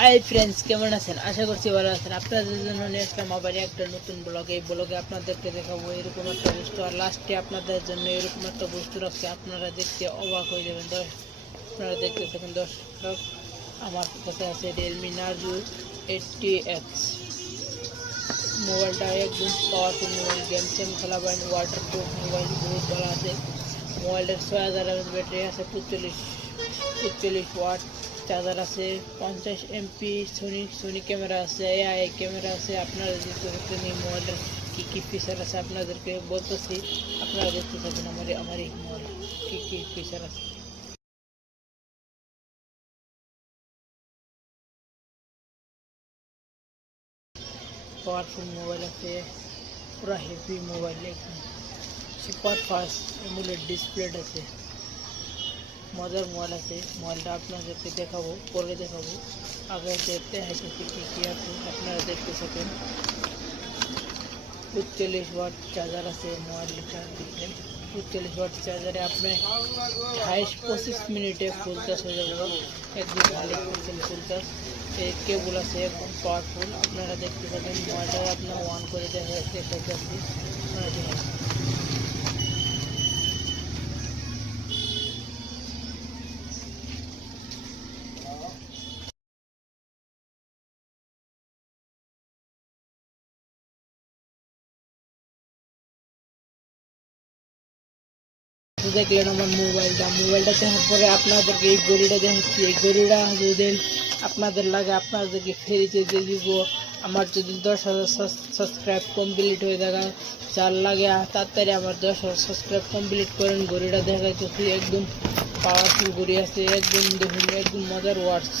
Hi friends, কেমন আছেন? আশা করছি ভালো আছেন। আপনাদের জন্য নিয়ে আসলাম আবার একটা নতুন ব্লগ। এই ব্লগে আপনাদেরকে দেখাবো এরকম একটা বস্তু, আর লাস্টে আপনাদের জন্য এরকম একটা বস্তু রাখছি, আপনারা দেখতে অবাক হয়ে যাবেন। আপনারা দেখতে থাকুন দর্শক। আমার কাছে আছে রিয়েলমি নার্জো 80X। মোবাইলটা একদম পাওয়ারফুল মোবাইল, গেম সেম খেলা পারেন, ওয়াটার প্রুফ মোবাইল, বহুত ভালো আছে। মোবাইলের 6000 ব্যাটারি আছে, 45 ওয়াট চার্জার আছে, 50 MP সোনি ক্যামেরা আছে, এআই ক্যামেরা আছে। আপনারা দেখতে থাকবেন এই মোবাইলটার কী ফিচার আছে আপনাদেরকে বলতেছি, আপনারা দেখতে থাকবেন আমার এই মোবাইল কী ফিচার আছে। পাওয়ারফুল মোবাইল আছে, পুরো হেভি মোবাইল, একদম সুপার ফাস্ট এমোলেড ডিসপ্লে আছে, মজার মোবাইল আছে। মোবাইলটা আপনাদেরকে দেখাবো, পরে দেখাবো। আগে দেখতে হাইতেছি কী আছে, আপনারা দেখতে থাকেন। 45 ওয়াট চার্জার আছে মোবাইলটা, দেখলেন 45 ওয়াট চার্জারে আপনি 28-25 মিনিটে ফুল চার্জ হয়ে যাবে, একদম 100% ফুল চার্জ। এই কেবল আছে একদম পাওয়ারফুল, আপনারা দেখতে পাবেন। মোবাইলটা আপনার অন করে দেখাচ্ছি, আপনারা দেখেন। দেখলেন আমার মোবাইলটা দেখার পরে আপনাদেরকে এই ঘড়িটা দেখাচ্ছি। এই ঘড়িটা যদি আপনাদের লাগে আপনাদেরকে ফ্রিতে দিয়ে দিব। আমার যদি 10,000 সাবস্ক্রাইব কমপ্লিট হয়ে থাকে, যার লাগে তাড়াতাড়ি আমার 10,000 সাবস্ক্রাইব কমপ্লিট করেন। ঘড়িটা দেখাইতেছি, একদম পাওয়ারফুল ঘড়ি আছে, একদম দেখুন, একদম মজার ওয়াটস।